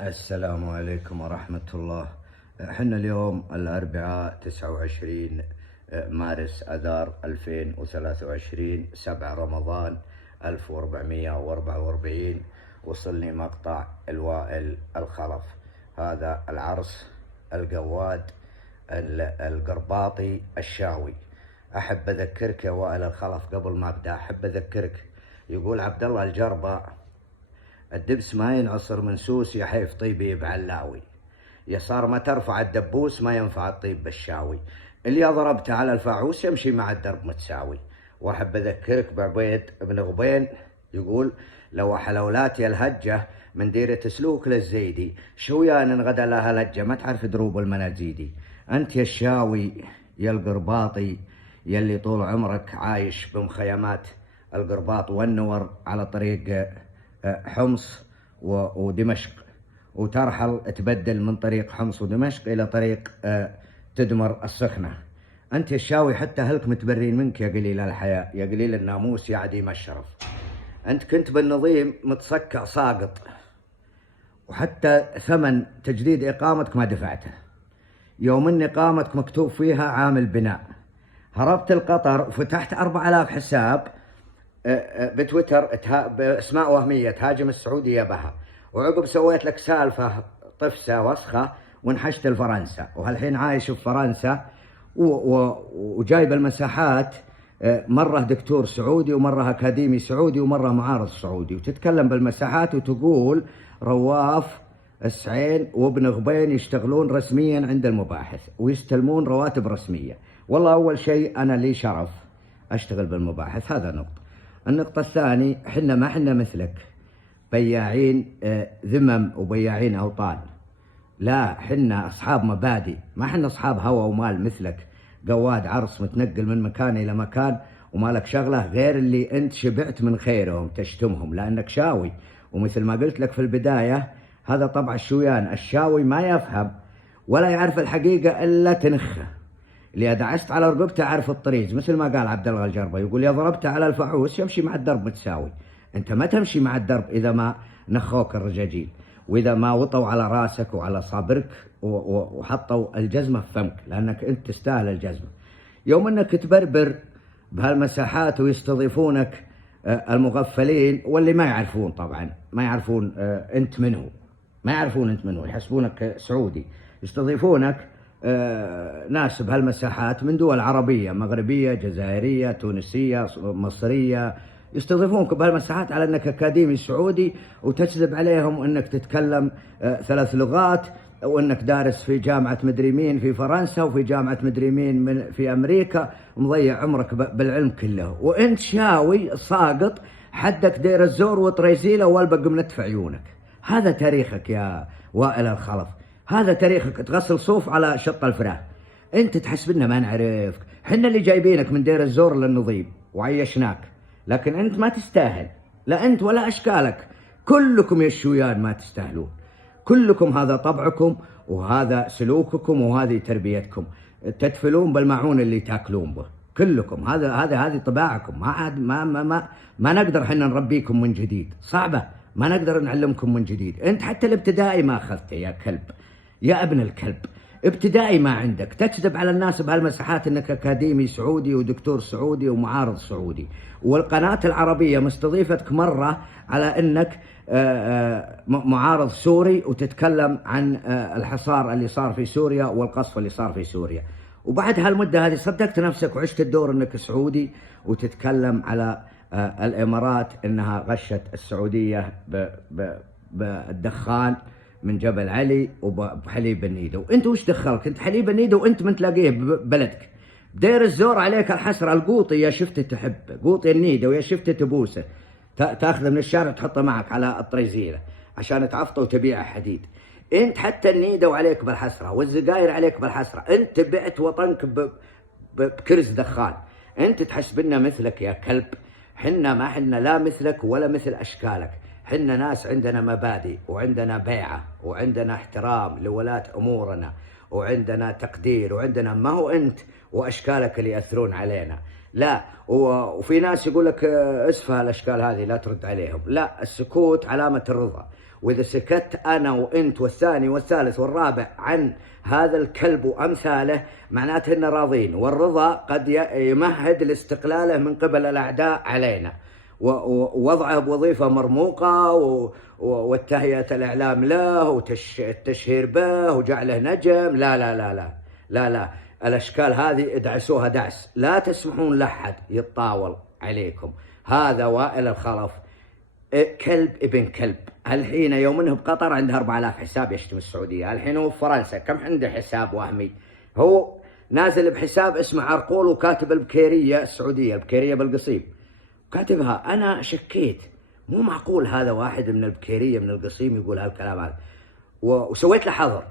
السلام عليكم ورحمة الله. احنا اليوم الأربعاء 29 مارس أذار 2023 7 رمضان 1444. وصلني مقطع الوائل الخلف، هذا العرس القواد القرباطي الشاوي. أحب أذكرك يا وائل الخلف قبل ما أبدأ، أحب أذكرك، يقول عبد الله الجربة: الدبس ما ينعصر من سوس يا حيف طيبي بعلاوي، يا صار ما ترفع الدبوس ما ينفع الطيب بالشاوي، اللي ضربته على الفاعوس يمشي مع الدرب متساوي. واحب اذكرك بعبيد بن غبين يقول: لو حلولاتي الهجه من ديرة سلوك للزيدي، شويان غدا لها لجه ما تعرف دروب المنازيدي. انت يا الشاوي يا القرباطي يلي طول عمرك عايش بمخيمات القرباط والنور على طريق حمص ودمشق، وترحل تبدل من طريق حمص ودمشق إلى طريق تدمر السخنة. أنت الشاوي حتى أهلك متبرين منك يا قليل الحياء، يا قليل الناموس، يا عديم الشرف. أنت كنت بالنظيم متصكع ساقط، وحتى ثمن تجديد إقامتك ما دفعته. يوم إن إقامتك مكتوب فيها عامل بناء. هربت القطر وفتحت 4000 حساب بتويتر باسماء وهميه تهاجم السعوديه بها، وعقب سويت لك سالفه طفسه وسخه وانحشت لفرنسا، وهالحين عايش في فرنسا وجايب المساحات، مره دكتور سعودي ومره اكاديمي سعودي ومره معارض سعودي، وتتكلم بالمساحات وتقول رواف السعين وابن غبين يشتغلون رسميا عند المباحث ويستلمون رواتب رسميه. والله اول شيء انا لي شرف اشتغل بالمباحث، هذا نقطه. النقطة الثانية، حنا ما حنا مثلك بياعين ذمم وبياعين أوطان، لا، حنا أصحاب مبادئ، ما حنا أصحاب هوى ومال مثلك قواد عرس متنقل من مكان إلى مكان ومالك شغلة غير اللي أنت شبعت من خيرهم تشتمهم لأنك شاوي. ومثل ما قلت لك في البداية، هذا طبع الشويان، الشاوي ما يفهم ولا يعرف الحقيقة إلا تنخه. اللي دعست على رقبته عارف الطريق، مثل ما قال عبد الله الجربة يقول: يا ضربته على الفحوس يمشي مع الدرب متساوي. انت ما تمشي مع الدرب اذا ما نخوك الرجاجيل، واذا ما وطوا على راسك وعلى صابرك وحطوا الجزمه في فمك، لانك انت تستاهل الجزمه. يوم انك تبربر بهالمساحات ويستضيفونك المغفلين واللي ما يعرفون، طبعا ما يعرفون انت منو، ما يعرفون انت منو، يحسبونك سعودي، يستضيفونك ناس بهالمساحات من دول عربية، مغربية، جزائرية، تونسية، مصرية، يستضيفونك بهالمساحات على انك اكاديمي سعودي، وتجذب عليهم انك تتكلم 3 لغات، وانك دارس في جامعة مدري مين في فرنسا وفي جامعة مدري مين في امريكا، مضيع عمرك بالعلم كله، وانت شاوي ساقط حدك دير الزور وطريزيله والبق منتف عيونك. هذا تاريخك يا وائل الخلف، هذا تاريخك، تغسل صوف على شط الفراه. انت تحسبنا ما نعرفك، حنا اللي جايبينك من دير الزور للنظيم وعيشناك، لكن انت ما تستاهل، لا انت ولا اشكالك، كلكم يا الشويان ما تستاهلون، كلكم هذا طبعكم وهذا سلوككم وهذه تربيتكم، تدفلون بالمعون اللي تاكلون به، كلكم هذه طباعكم. ما عاد ما نقدر حنا نربيكم من جديد، صعبه، ما نقدر نعلمكم من جديد. انت حتى الابتدائي ما اخذته يا كلب، يا ابن الكلب، ابتدائي ما عندك، تكذب على الناس بهالمساحات انك اكاديمي سعودي ودكتور سعودي ومعارض سعودي، والقناة العربية مستضيفتك مرة على انك معارض سوري وتتكلم عن الحصار اللي صار في سوريا والقصف اللي صار في سوريا، وبعد هالمدة هذه صدقت نفسك وعشت الدور انك سعودي وتتكلم على الامارات انها غشت السعودية بالدخان من جبل علي وبحليب النيدو. وانت وش دخلك؟ انت حليب النيدو وانت من تلاقيه ببلدك. دير الزور عليك الحسرة، القوطي يا شفته تحبه، قوطي النيدو يا شفته تبوسه، تاخذه من الشارع تحطه معك على الطريزيله عشان تعفطه وتبيعه حديد. انت حتى النيدو عليك بالحسرة والزقاير عليك بالحسرة، انت بعت وطنك بكرز دخان. انت تحسبنا مثلك يا كلب، حنا ما حنا لا مثلك ولا مثل اشكالك، حنا ناس عندنا مبادئ وعندنا بيعة وعندنا احترام لولاة امورنا وعندنا تقدير، وعندنا ما هو انت واشكالك اللي ياثرون علينا. لا وفي ناس يقول لك اسفها الاشكال هذه لا ترد عليهم. لا، السكوت علامة الرضا، واذا سكت انا وانت والثاني والثالث والرابع عن هذا الكلب وامثاله معناته اننا راضين، والرضا قد يمهد لاستقلاله من قبل الاعداء علينا، ووضعه بوظيفة مرموقة والتهيئة الإعلام له والتشهير به وجعله نجم. لا لا لا لا لا لا، الأشكال هذه ادعسوها دعس، لا تسمحون لأحد يتطاول عليكم. هذا وائل الخلف كلب ابن كلب. الحين يوم انه بقطر عنده 4000 حساب يشتم السعودية، الحين هو في فرنسا كم عنده حساب وهمي؟ هو نازل بحساب اسمه عرقول وكاتب البكيرية السعودية، البكيرية بالقصيم كاتبها. انا شكيت، مو معقول هذا واحد من البكيرية من القصيم يقول هالكلام هذا، وسويت له حظر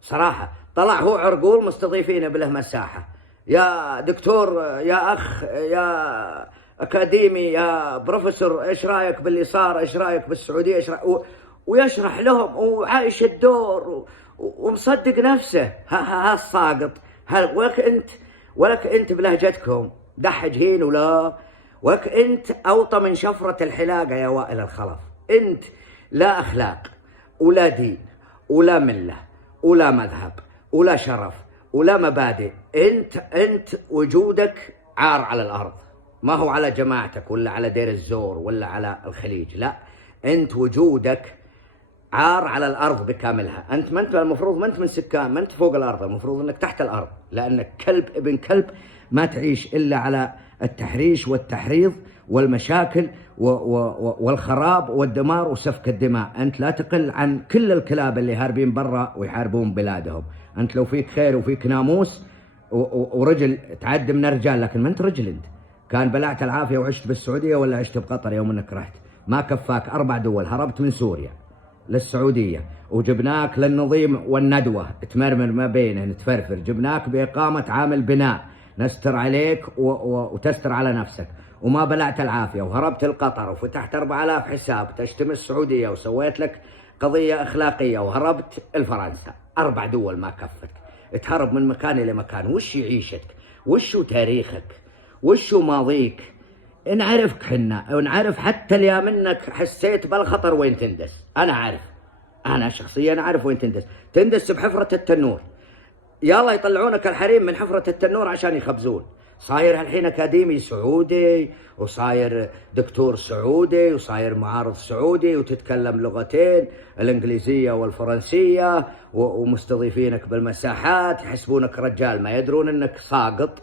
صراحة. طلع هو عرقول مستضيفينه بله مساحة، يا دكتور يا اخ يا اكاديمي يا بروفيسور ايش رايك باللي صار، ايش رايك بالسعودية، ايش رايك، ويشرح لهم وعايش الدور ومصدق نفسه. ها الساقط، ولك انت بلهجتكم دحج هين ولا ولك انت اوطى من شفرة الحلاقة يا وائل الخلف. انت لا اخلاق ولا دين ولا ملة ولا مذهب ولا شرف ولا مبادئ. انت وجودك عار على الارض، ما هو على جماعتك ولا على دير الزور ولا على الخليج، لا، انت وجودك عار على الارض بكاملها. انت ما انت المفروض، ما انت من سكان، ما انت فوق الارض، المفروض انك تحت الارض، لانك كلب ابن كلب ما تعيش الا على التحريش والتحريض والمشاكل والخراب والدمار وسفك الدماء. انت لا تقل عن كل الكلاب اللي هاربين برا ويحاربون بلادهم. انت لو فيك خير وفيك ناموس ورجل تعد من الرجال، لكن ما انت رجل. انت كان بلعت العافية وعشت بالسعودية ولا عشت بقطر يوم انك رحت؟ ما كفاك 4 دول، هربت من سوريا للسعودية وجبناك للنظيم والندوة تمرمر ما بينه نتفرفر، جبناك بإقامة عامل بناء نستر عليك وتستر على نفسك، وما بلعت العافية وهربت لقطر وفتحت 4000 حساب تشتم السعودية وسويت لك قضية أخلاقية وهربت لفرنسا. 4 دول ما كفتك، تهرب من مكان إلى مكان. وش عيشتك؟ وشو تاريخك؟ وشو ماضيك؟ نعرفك حنا، ونعرف حتى اللي منك حسيت بالخطر وين تندس. أنا عارف، أنا شخصيا أعرف وين تندس بحفرة التنور. يلا يطلعونك الحريم من حفرة التنور عشان يخبزون. صاير الحين أكاديمي سعودي، وصاير دكتور سعودي، وصاير معارض سعودي، وتتكلم لغتين الإنجليزية والفرنسية، ومستضيفينك بالمساحات، يحسبونك رجال، ما يدرون أنك ساقط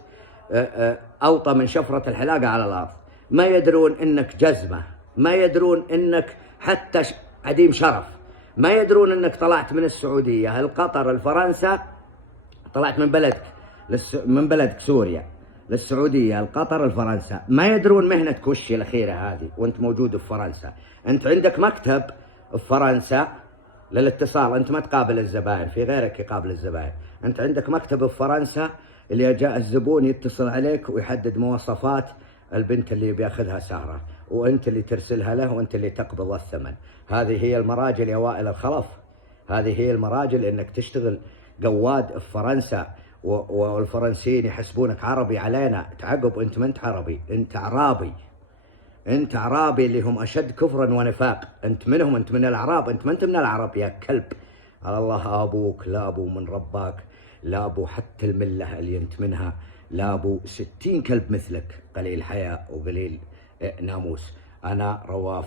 أوطى من شفرة الحلاقة على الأرض. ما يدرون أنك جزمة، ما يدرون أنك حتى عديم شرف، ما يدرون أنك طلعت من السعودية القطر الفرنسا، طلعت من بلدك سوريا للسعودية القطر الفرنسا. ما يدرون مهنتك وش الأخيرة هذه وأنت موجود في فرنسا. أنت عندك مكتب في فرنسا للاتصال، أنت ما تقابل الزبائن، في غيرك يقابل الزبائن. أنت عندك مكتب في فرنسا اللي جاء الزبون يتصل عليك ويحدد مواصفات البنت اللي بياخذها سهرة، وأنت اللي ترسلها له وأنت اللي تقبض الثمن. هذه هي المراجل يا وائل الخلف، هذه هي المراجل، إنك تشتغل قواد في فرنسا والفرنسيين يحسبونك عربي علينا. تعقب، أنت ما أنت عربي، أنت عرابي. أنت عرابي اللي هم أشد كفرا ونفاق. أنت منهم، أنت من الأعراب، أنت ما أنت من العرب يا كلب. على الله أبوك، لا أبو من رباك، لا أبو حتى الملة اللي أنت منها، لا أبو 60 كلب مثلك، قليل حياء وقليل ناموس. أنا رواف.